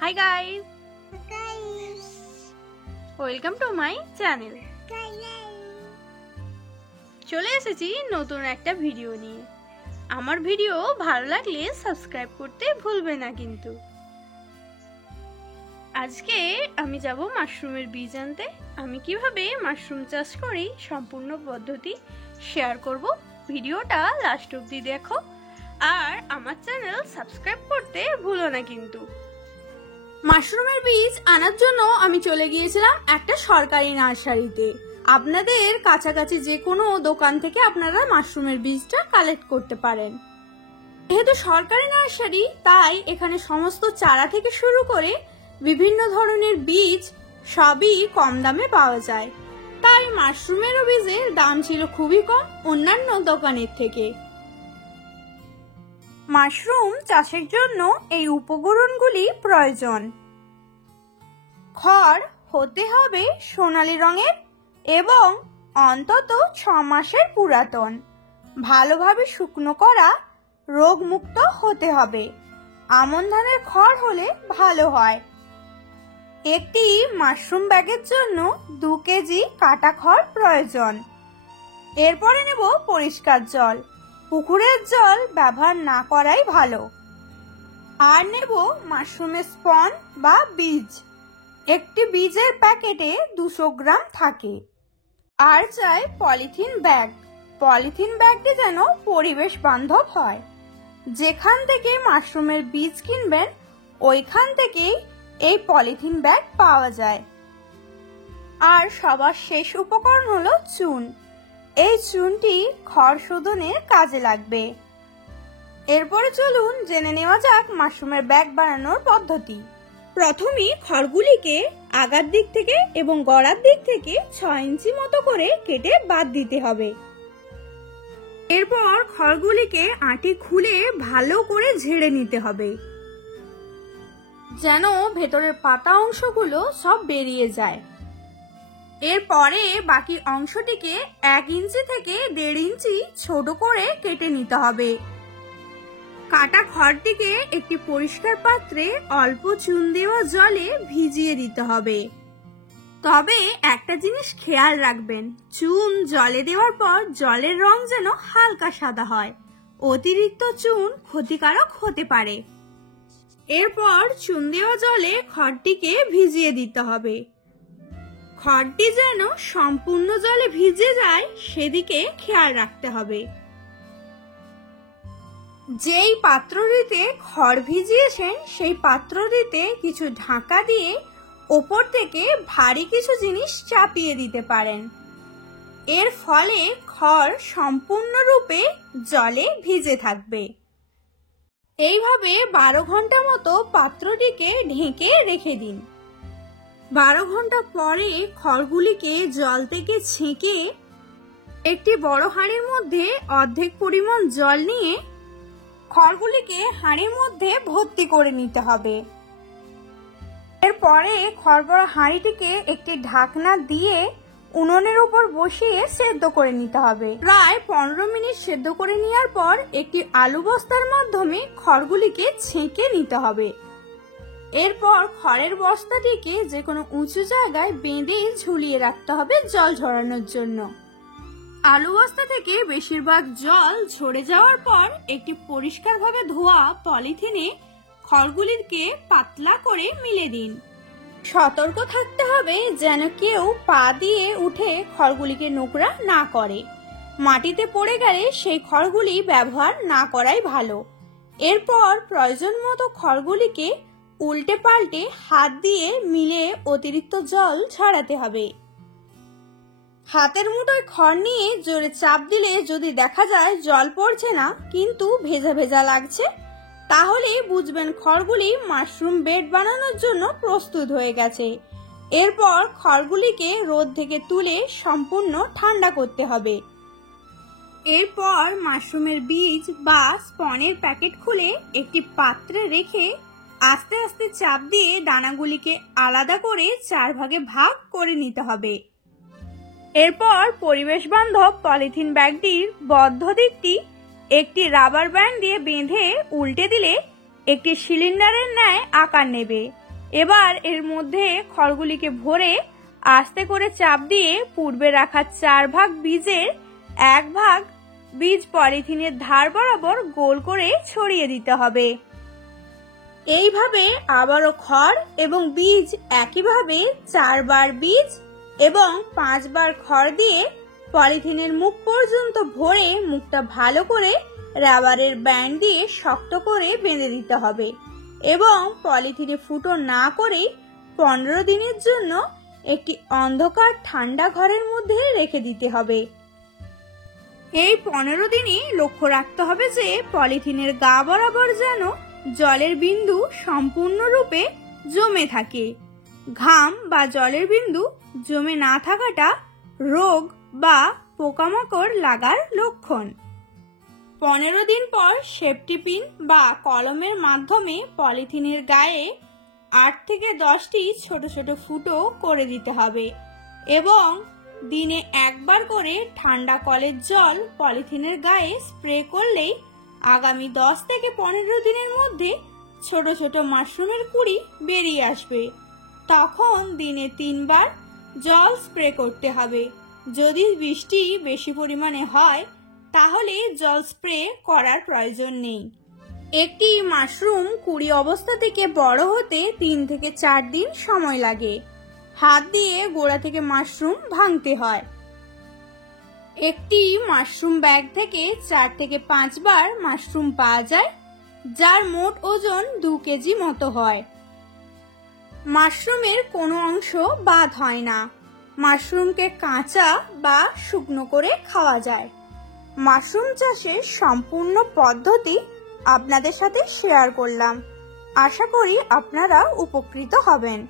Hi guys, Guys. welcome to my channel. চলে এসেছি নতুন একটা ভিডিও নিয়ে। আমার ভিডিও ভালো লাগলে সাবস্ক্রাইব করতে ভুলবে না কিন্তু। আজকে আমি যাব মাশরুমের বীজ আনতে। আমি কিভাবে মাশরুম চাষ করি সম্পূর্ণ পদ্ধতি শেয়ার করব। ভিডিওটা লাস্ট অবধি দেখো আর আমার চ্যানেল সাবস্ক্রাইব করতে ভুলো না কিন্তু। মাশরুমের বীজ আনার জন্য আমি চলে গিয়েছিলাম একটা সরকারি নার্সারিতে। আপনাদের কাছাকাছি যে কোনো দোকান থেকে আপনারা মাশরুমের বীজটা কালেক্ট করতে পারেন। যেহেতু সরকারি নার্সারি তাই এখানে সমস্ত চারা থেকে শুরু করে বিভিন্ন ধরনের বীজ সবই কম দামে পাওয়া যায়। তাই মাশরুমেরও বীজের দাম ছিল খুবই কম অন্যান্য দোকানের থেকে। মাশরুম চাষের জন্য এই উপকরণগুলি প্রয়োজন। খড় হতে হবে সোনালী রঙের এবং অন্তত 6 মাসের পুরাতন। ভালোভাবে শুকনো করা, রোগমুক্ত হতে হবে। আমন ধানের খড় হলে ভালো হয়। একটি মাশরুম ব্যাগের জন্য 2 কেজি কাটা খড় প্রয়োজন। এরপরে নেব পরিষ্কার জল। পুকুরের জল ব্যবহার না করাই ভালো। আর নেব মাশরুমের স্পন বা বীজ। একটি বীজের প্যাকেটে 200 গ্রাম থাকে। আর চাই পলিথিন ব্যাগ। পলিথিন ব্যাগটি যেন পরিবেশ বান্ধব হয়। যেখান থেকে মাশরুমের বীজ কিনবেন ওইখান থেকেই এই পলিথিন ব্যাগ পাওয়া যায়। আর সবার শেষ উপকরণ হলো চুন। এই চুনটি খড় শোধনের কাজে লাগবে। এরপরে চলুন জেনে নেওয়া যাক মাশরুমের ব্যাগ বানানোর পদ্ধতি। প্রথমে খড়গুলিকে আগার দিক থেকে এবং গড়ার দিক থেকে 6 ইঞ্চি মতো করে কেটে বাদ দিতে হবে। এরপর খড়গুলিকে আঁটি খুলে ভালো করে ঝেড়ে নিতে হবে যেন ভেতরের পাতা অংশগুলো সব বেরিয়ে যায়। এরপরে বাকি অংশটিকে 1 ইঞ্চি থেকে 1.5 ইঞ্চি ছোট করে কেটে নিতে হবে। কাটা খড়টিকে একটি পরিষ্কার পাত্রে অল্প চুন দেওয়া জলে ভিজিয়ে দিতে হবে। তবে একটা জিনিস খেয়াল রাখবেন, চুন জলে দেওয়ার পর জলের রং যেন হালকা সাদা হয়। অতিরিক্ত চুন ক্ষতিকারক হতে পারে। এরপর চুন দেওয়া জলে খড়টিকে ভিজিয়ে দিতে হবে। খড়টি যেন সম্পূর্ণ জলে ভিজে যায় সেদিকে খেয়াল রাখতে হবে। যেই পাত্রটিতে খড় ভিজিয়েছেন সেই পাত্রটিতে কিছু ঢাকা দিয়ে ওপর থেকে ভারী কিছু জিনিস চাপিয়ে দিতে পারেন। এর ফলে খড় সম্পূর্ণরূপে জলে ভিজে থাকবে। এইভাবে 12 ঘন্টা মতো পাত্রটিকে ঢেকে রেখে দিন। 12 ঘন্টা পরে খড়গুলিকে জল থেকে ছেঁকে একটি বড় হাঁড়ির মধ্যে অর্ধেক পরিমাণ জল নিয়ে খড়গুলিকে হাঁড়ির মধ্যে ভর্তি করে নিতে হবে। এরপরে খড়বড়া হাঁড়িটিকে একটি ঢাকনা দিয়ে উনুনের উপর বসিয়ে সেদ্ধ করে নিতে হবে। প্রায় 15 মিনিট সেদ্ধ করে নেওয়ার পর একটি আলু বস্তার মাধ্যমে খড়গুলিকে ছেঁকে নিতে হবে। এরপর খড়ের বস্তাটিকে যে কোনো উঁচু জায়গায় বেঁধে ঝুলিয়ে রাখতে হবে জল ঝরানোর জন্য। আলু বস্তা থেকে বেশিরভাগ জল ঝরে যাওয়ার পর একটি পরিষ্কারভাবে ধোয়া পলিথিনে খড়গুলিকে পাতলা করে মিলে দিন। সতর্ক থাকতে হবে যেন কেউ পা দিয়ে উঠে খড়গুলিকে নোংরা না করে। মাটিতে পড়ে গেলে সেই খড়গুলি ব্যবহার না করাই ভালো। এরপর প্রয়োজন মতো খড়গুলিকে উল্টে পাল্টে হাত দিয়ে মিলে অতিরিক্ত জল ঝরাতে হবে। হাতের মুঠোয় খড় নিয়ে জোরে চাপ দিলে যদি দেখা যায় জল পড়ছে না কিন্তু ভেজা ভেজা লাগছে, তাহলে বুঝবেন খড়গুলি মাশরুম বেড বানানোর জন্য প্রস্তুত হয়ে গেছে। এরপর খড়গুলিকে রোদ থেকে তুলে সম্পূর্ণ ঠান্ডা করতে হবে। এরপর মাশরুমের বীজ বা স্পনের প্যাকেট খুলে একটি পাত্রে রেখে আস্তে আস্তে চাপ দিয়ে দানাগুলিকে আলাদা করে 4 ভাগে ভাগ করে নিতে হবে। এরপর পরিবেশ বান্ধব পলিথিন ব্যাগটির বদ্ধ দিকটি একটি রাবার ব্যান্ড দিয়ে বেঁধে উল্টে দিলে একটি সিলিন্ডারের ন্যায় আকার নেবে। এবার এর মধ্যে খড়গুলিকে ভরে আস্তে করে চাপ দিয়ে পূর্বে রাখা 4 ভাগ বীজের 1 ভাগ বীজ পলিথিনের ধার বরাবর গোল করে ছড়িয়ে দিতে হবে। এইভাবে আবারও খড় এবং বীজ একইভাবে 4 বার বীজ এবং 5 বার খড় দিয়ে পলিথিনের মুখ পর্যন্ত ভরে মুখটা ভালো করে রাবারের ব্যান্ড দিয়ে শক্ত করে বেঁধে দিতে হবে এবং পলিথিনে ফুটো না করে 15 দিনের জন্য একটি অন্ধকার ঠান্ডা ঘরের মধ্যে রেখে দিতে হবে। এই 15 দিনই লক্ষ্য রাখতে হবে যে পলিথিনের গা বরাবর যেন জলের বিন্দু সম্পূর্ণরূপে জমে থাকে। ঘাম বা জলের বিন্দু জমে না থাকাটা রোগ বা পোকামাকড় লাগার লক্ষণ। 15 দিন পর সেফটি পিন বা কলমের মাধ্যমে পলিথিনের গায়ে 8 থেকে 10টি ছোট ছোট ফুটো করে দিতে হবে এবং দিনে একবার করে ঠান্ডা কলের জল পলিথিনের গায়ে স্প্রে করলেই আগামী 10 থেকে 15 দিনের মধ্যে ছোট ছোট মাশরুমের কুঁড়ি বেরিয়ে আসবে। তখন দিনে 3 বার জল স্প্রে করতে হবে। যদি বৃষ্টি বেশি পরিমাণে হয় তাহলে জল স্প্রে করার প্রয়োজন নেই। একটি মাশরুম কুঁড়ি অবস্থা থেকে বড় হতে 3 থেকে 4 দিন সময় লাগে। হাত দিয়ে গোড়া থেকে মাশরুম ভাঙতে হয়। একটি মাশরুম ব্যাগ থেকে 4 থেকে 5 বার মাশরুম পাওয়া যায়, যার মোট ওজন 2 কেজি মতো হয়। মাশরুমের কোনো অংশ বাদ হয় না। মাশরুমকে কাঁচা বা শুকনো করে খাওয়া যায়। মাশরুম চাষের সম্পূর্ণ পদ্ধতি আপনাদের সাথে শেয়ার করলাম। আশা করি আপনারা উপকৃত হবেন।